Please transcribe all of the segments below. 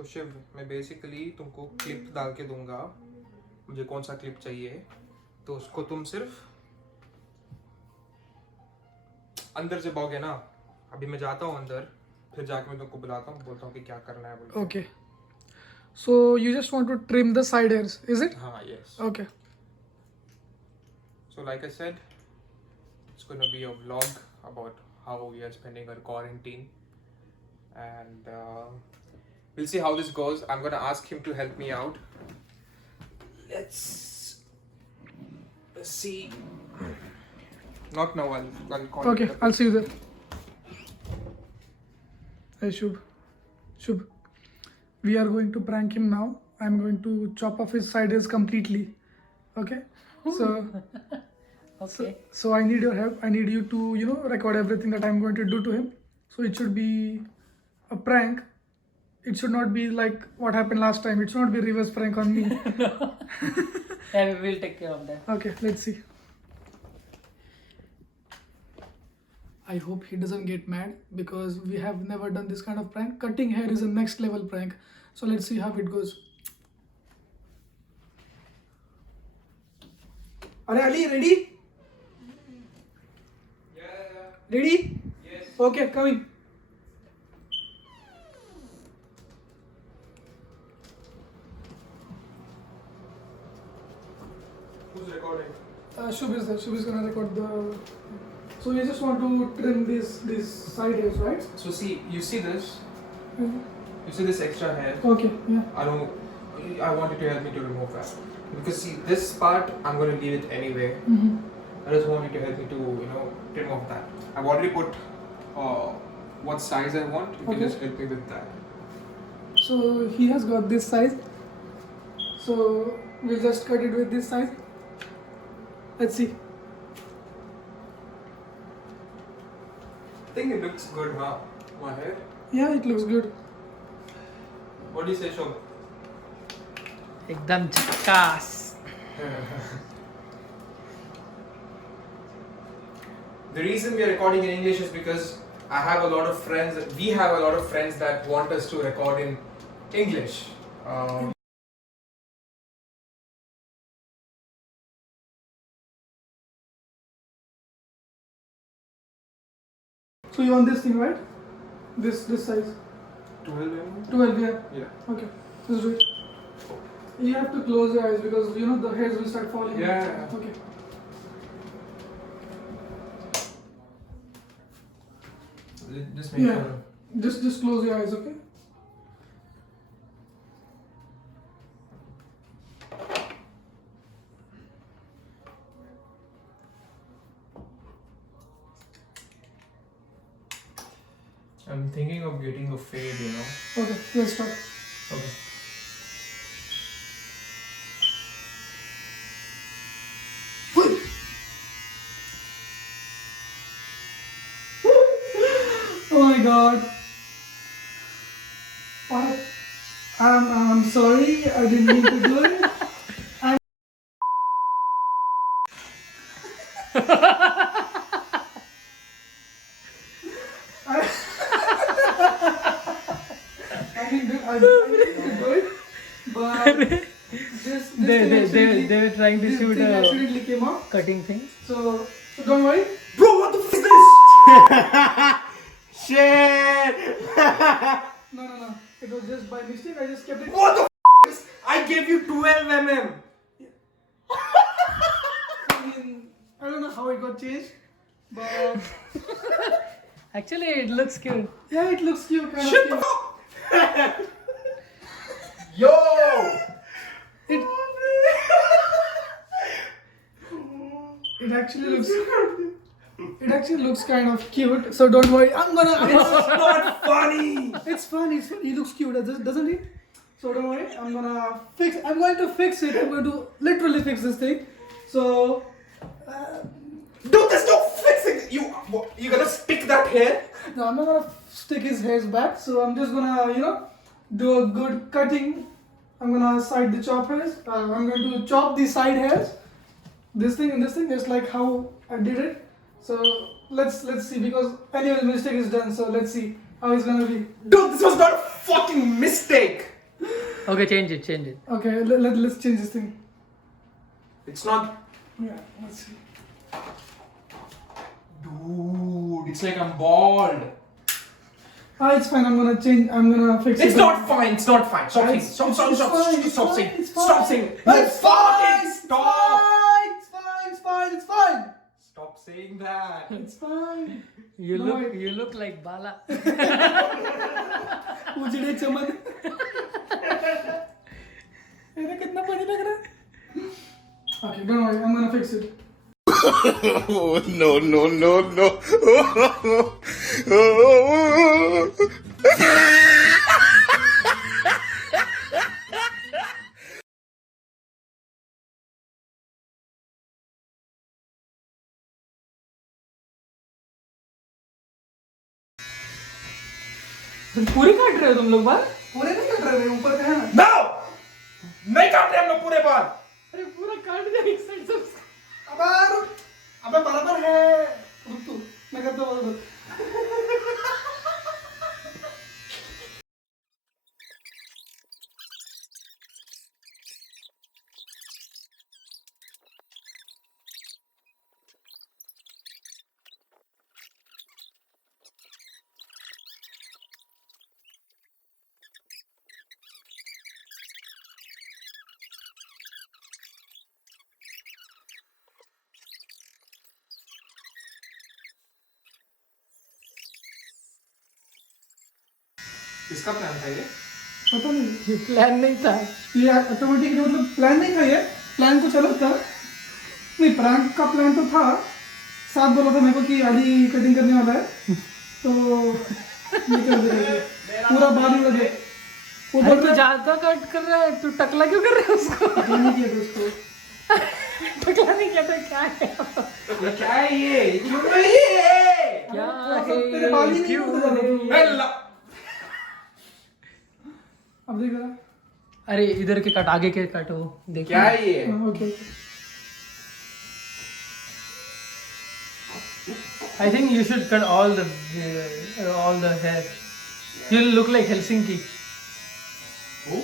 तो शिव मैं बेसिकली तुमको क्लिप डाल के दूंगा, मुझे कौन सा क्लिप चाहिए तो उसको तुम सिर्फ अंदर से पाओगे ना। अभी मैं जाता हूँ अंदर, फिर जाके मैं तुमको बुलाता हूँ, बोलता हूँ कि क्या करना है बोल के। Okay. So you just want to trim the side hairs, is it? हाँ, yes. Okay. So like I said, it's gonna be a vlog about how we are spending our quarantine, and we'll see how this goes. I'm gonna ask him to help me out. Let's see. Not now. I'll call you Okay, later. I'll see you there. Hey Shubh. Shubh. We are going to prank him now. I'm going to chop off his side hairs completely. Okay? So Okay. so I need your help. I need you to, record everything that I'm going to do to him. So it should be a prank. It should not be like what happened last time. It should not be a reverse prank on me. Yeah, we will take care of that. Okay, let's see. I hope he doesn't get mad because we have never done this kind of prank. Cutting hair is a next level prank. So let's see how it goes. Are Ali ready? Yeah. Ready? Yes. Okay, coming. Who's recording? Shubh is there. Shubh is gonna record the. So you just want to trim this side hairs, right? So see, you see this? You see this extra hair? Okay. Yeah. I want you to help me to remove that. Because see, this part, I'm going to leave it anyway. I just want you to help me to, trim off that. I've already put what size I want. You Okay. can just help me with that. So he has got this size. So we'll just cut it with this size. Let's see. I think it looks good, huh? My hair. Yeah, it looks good. What do you say, Shobh? एकदम झक्कास. The reason we are recording in English is because I have a lot of friends, we have a lot of friends that want us to record in English. So you want this thing, right? This size. 12 mm? 12, yeah. Yeah. Okay, let's do it. You have to close your eyes because the hairs will start falling. Yeah. Okay. Just make Yeah. sure. Just close your eyes, okay? I'm thinking of getting a fade, Okay, let's start. Okay. Oh my god. What? I'm sorry, I didn't mean to do it. I didn't do it, but this They were trying to this shoot thing a accidentally came out. cutting thing. So don't worry. Bro, what the f is this? Shit! No. It was just by mistake. I just kept it. What the f is this? I gave you 12 mm. I don't know how it got changed, but Actually, it looks cute. yeah, it looks cute. Kind Shut of the cute. f. Yo! It actually looks kind of cute. So don't worry. I'm gonna. It's not funny. It's fun. He looks cute, doesn't he? So don't worry. I'm going to fix it. I'm going to literally fix this thing. So. Dude, there's no fixing it. You gonna stick that hair? No, I'm not gonna stick his hairs back. So I'm just gonna, do a good cutting. I'm gonna side the chop hairs. I'm going to chop the side hairs. This thing and this thing, just like how I did it. So let's see, because anyway the mistake is done. So let's see how it's gonna be. Dude, this was not fucking mistake. Okay, change it, change it. Okay, let's change this thing. It's not. Yeah, let's see. Dude, it's like I'm bald. Ah, it's fine. I'm gonna fix it. It's not fine. It's not fine. Stop saying. It's Stop fine, saying. it's Stop fine, saying. it's Stop fine. saying. It's Stop fine, fucking it's stop. fine, it's fine, it's fine, it's fine. Stop saying that. It's fine. You No, look like Bala. उजड़े चमन अरे कितना पानी लग रहा है Okay, don't worry, I'm gonna fix it. Oh, no, no, no, no. पूरी काट रहे हो तुम लोग बाल? पूरे नहीं कट रहे ऊपर का है ना No! नहीं काटते हम लोग पूरे बाल. अरे पूरा काट दिया एक साइड से. अबे बराबर है रुक तू मैं करता हूँ बराबर किसका प्लान था ये? पता नहीं प्लान नहीं था. ये ऑटोमेटिक मतलब प्लान नहीं था ये प्लान कुछ अलग था नहीं प्रैंक का प्लान तो था साथ बोला था मेरे को कि आधी कटिंग करने वाला है तो ये कर दे पूरा बाल ही लगे वो अरे बोल तू रहा ज्यादा कट कर रहा है. तू टकला क्यों कर रहा है उसको? नहीं किया था उसको टकला नहीं किया था. क्या है ये क्या है ये? क्यों है ये? क्या तेरे बाल ही नहीं क्यों होते ज्यादा. है? हेलो. अब देख रहा अरे इधर के कट, आगे के कट हो. देख क्या है ये? Okay I think you should cut all the hair. You'll look like Helsinki. Who?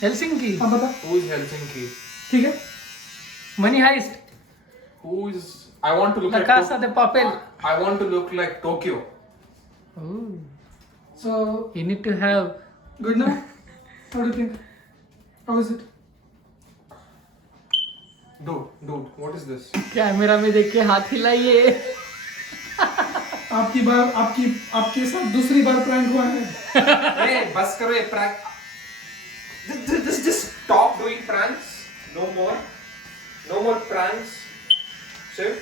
Helsinki. अब बता Who is Helsinki? ठीक है Money heist. Who is? I want to look La like. Casa de Papel. I want to look like Tokyo. Ooh. so You need to have. good now how do you think how is it Dude, what is this? Camera में देख के हाथ हिलाइए. आपके साथ दूसरी बार prank हुआ है Hey, बस करो ये prank. Just stop doing pranks. No more. No more pranks. Shiv,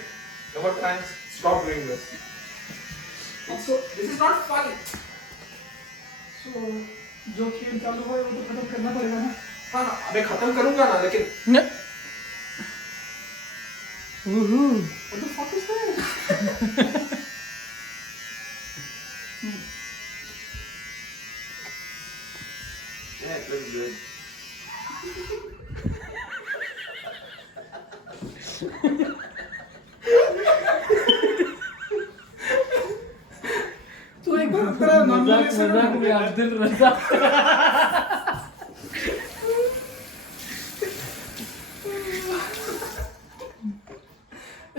no more pranks. Stop doing this. This is not fun. so जो खेल चालू हुआ है वो तो खत्म करना पड़ेगा ना हाँ, मैं खत्म करूंगा ना, लेकिन न- Woohoo. what the fuck is that yeah, it looks good. तू एक बार तेरा नॉर्मल से मजाक में अब्दुल रज़ाक.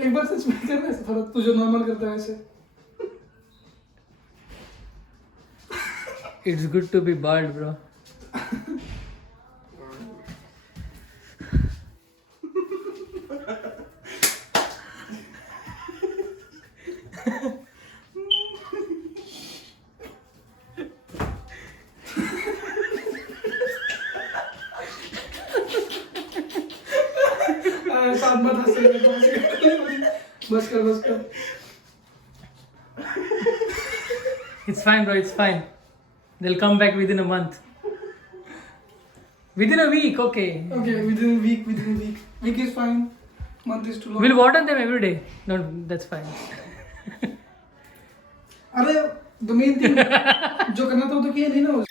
एक बार सच में करना ऐसे थोड़ा तू जो नॉर्मल करता है ऐसे It's good to be bald, bro. साथ मत हंस बस कर It's fine, bro. It's fine. They'll come back within a month. Within a week, okay. okay within a week week is fine month is too long We'll water them every day. No, that's fine. अरे the main thing जो करना था वो तो किया नहीं ना